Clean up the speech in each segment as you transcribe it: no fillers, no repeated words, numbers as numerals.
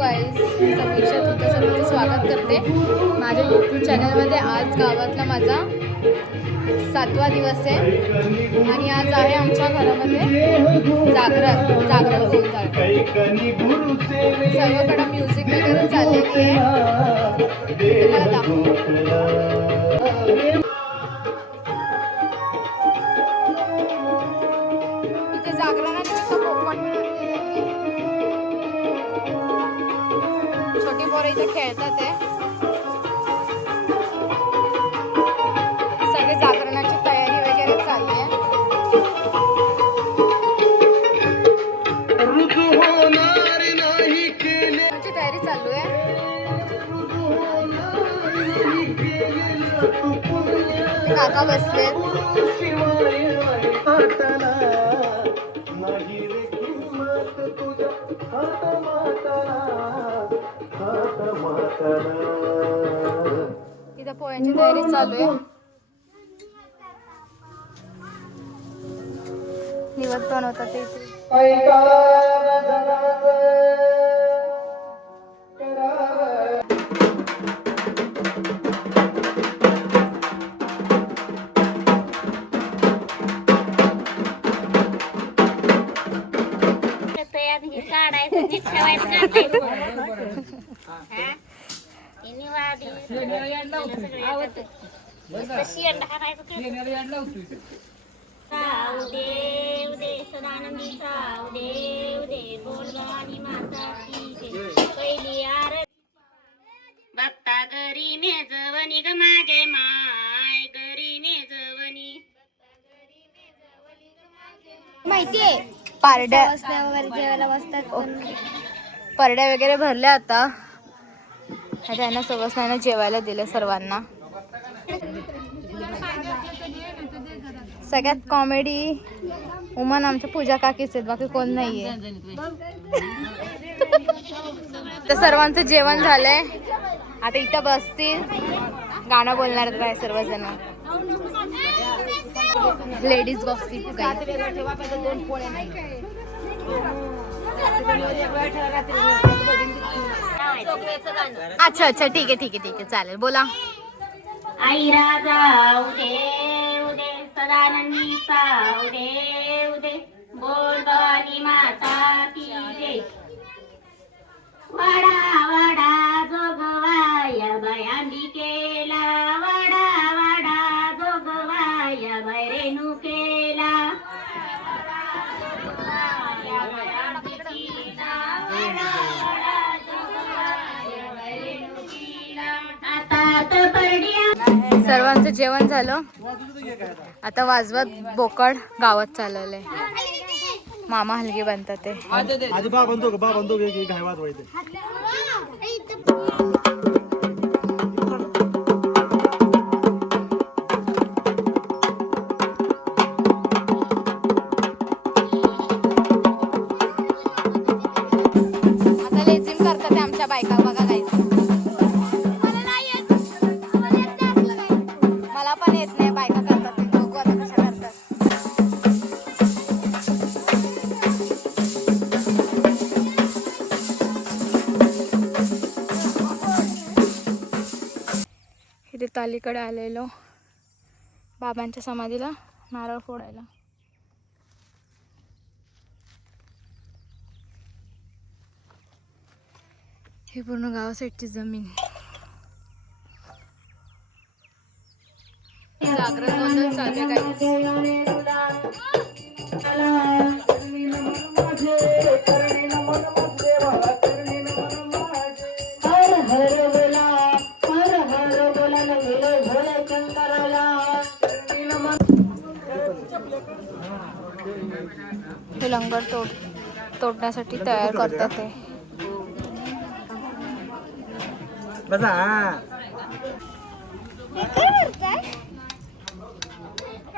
Guys, समीक्षा तुमचं सर्वांचं स्वागत करते माझ्या यूट्यूब चॅनलमध्ये. आज गावातला माझा 7वा दिवस आहे आणि आज आहे आमच्या घरामध्ये जागरण गोंधळ. सर्वकडे म्युझिक वगैरे चाललेली आहे, तुम्हाला दाखवू. छोटी पोरं इथे खेळतात आहे. सगळे जागरणाची तयारी वगैरे चालली आहे. तयारी चालू आहे. काका बसले. इथं पोळ्यांची तयारी चालू आहे. निवद बनवतात ते इथे. बघता घरी मेजवणी ग माझे माय, घरी मेजवणी माहितीये. पारड्या जेवायला बसतात. परड्या वगैरे भरल्या. आता त्यांना सवसनानं जेवायला दिले सर्वांना. सगळ्यात कॉमेडी उमन आमच्या पूजा काकीच आहेत, बाकी कोण नाहीये. तर सर्वांचं जेवण झालंय. आता इथं बसतील, गाणं बोलणार काय सर्वजण. लेडीज बसतील. अच्छा अच्छा, ठीक आहे ठीक आहे ठीक आहे, चालेल, बोला. आई राजा उदे उदे सदानंदीचा उदे उदे, बोल भवानी माता की जय. वडा वडा जोगवाया बयांडी केला, वडा वडा जोगवाया बैरेनु केला. सर्वांचं जेवण झालं. आता वाजवत बोकड गावात चालवलंय. मामा हलगे बनतात ते. आता लेझिम करतात ते आमच्या बायका. बघा जायचं, मला पण येत नाही. बायका करतात ते. बघू आता कशा करतात. इथे तालीकडे आलेलो बाबांच्या समाधीला नारळ फोडायला. हे पूर्ण गावासाईडची जमीन. जागरण गोंधळ चालू आहे गाईस. हे लंगर तोडण्यासाठी तयार करतात ते.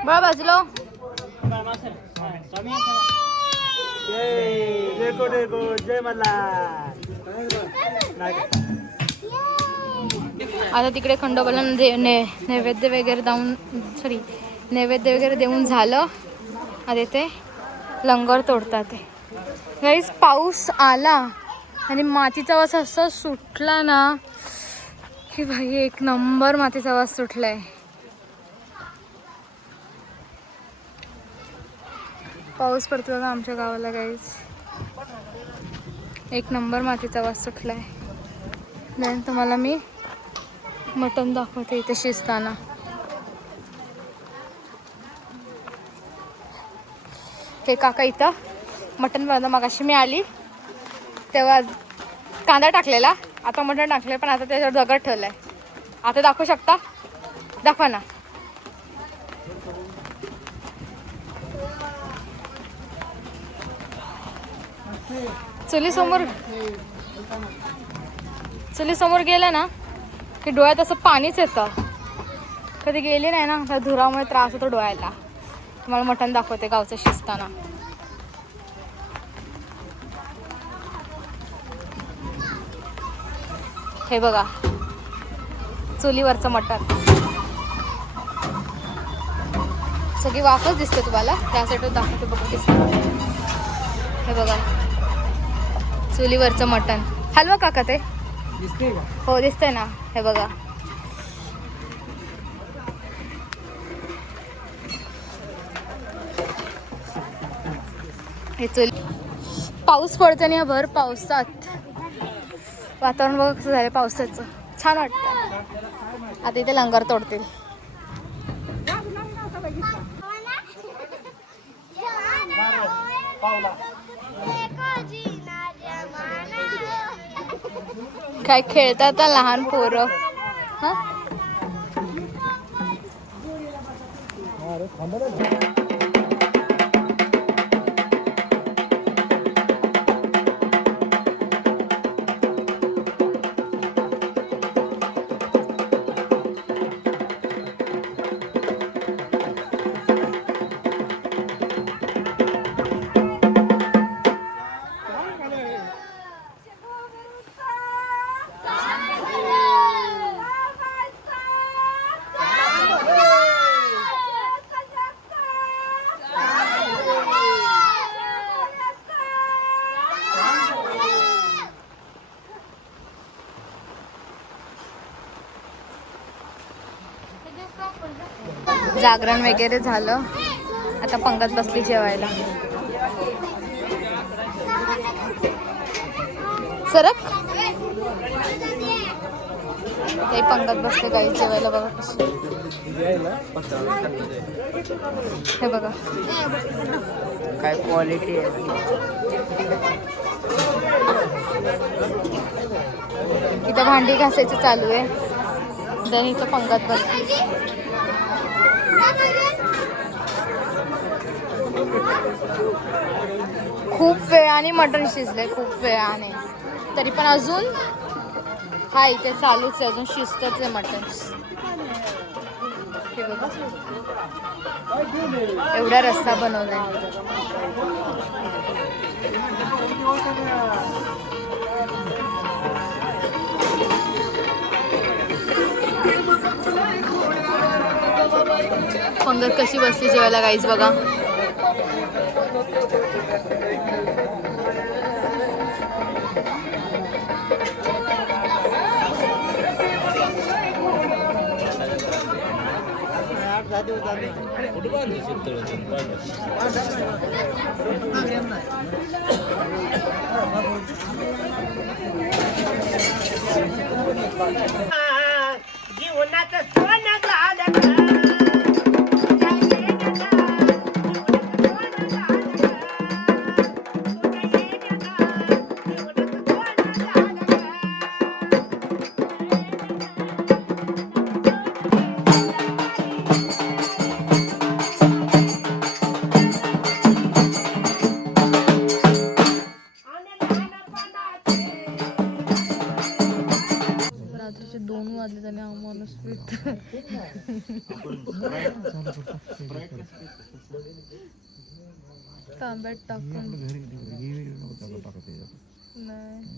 बरं बसलो. आता तिकडे खंडोबाला नैवेद्य वगैरे देऊन झालं. आता ते लंगर तोडतात. गाईस पाऊस आला आणि मातीचा वास असा सुटला ना की भाई एक नंबर मातीचा वास सुटलाय. पाऊस पडतो बघा आमच्या गावाला गाईज. एक नंबर मातीचा वास सुटलाय. देन तुम्हाला मी मटण दाखवते इथे शिजताना. हे काका इथं मटण बनवलं. मगाशी मी आली तेव्हा कांदा टाकलेला, आता मटण टाकले पण आता त्याच्यावर दगड ठेवलाय. आता दाखवू शकता? दाखवा ना. चुलीसमोर गेलं ना की डोळ्यात असं पाणीच येतं. कधी गेली नाही ना त्या धुरामुळे त्रास होतो डोळ्याला. तुम्हाला मटण दाखवते गावचं शिजताना. हे बघा चुलीवरचं मटण. सगळी वाफच दिसते तुम्हाला, त्यासाठी दाखवते बघा दिसतं. हे बघा चुलीवरचं मटण. हलवा काका ते दिसते का? हो दिसतंय ना. हे बघा हे चुली. पाऊस पडतो आणि भर पावसात वातावरण बघा कसं झालं पावसाचं. छान वाटतं. आता इथे लंगर तोडतील. काय खेळतात लहान पोरं. हा जागरण वगैरे झालं. आता पंगत बसली जेवायला. सरक ते पंगत बसले काही जेवायला. बघा कशी. हे बघा काय क्वालिटी आहे. इथं भांडी घासायचं चालू आहे. देन इथं पंगत बसली. खूप वेळाने मटण शिजलंय, खूप वेळाने. तरी पण अजून हा इथे चालूच आहे, अजून शिजतच आहे मटण. हे बघा एवढा रस्सा बनवलाय. पंगत कशी बसली जेवायला गाईज बघा. जीवनाचं सोनं झालं. रात्रीचे 2 वाजले त्याने माणूस तांब्यात टाकून नाही.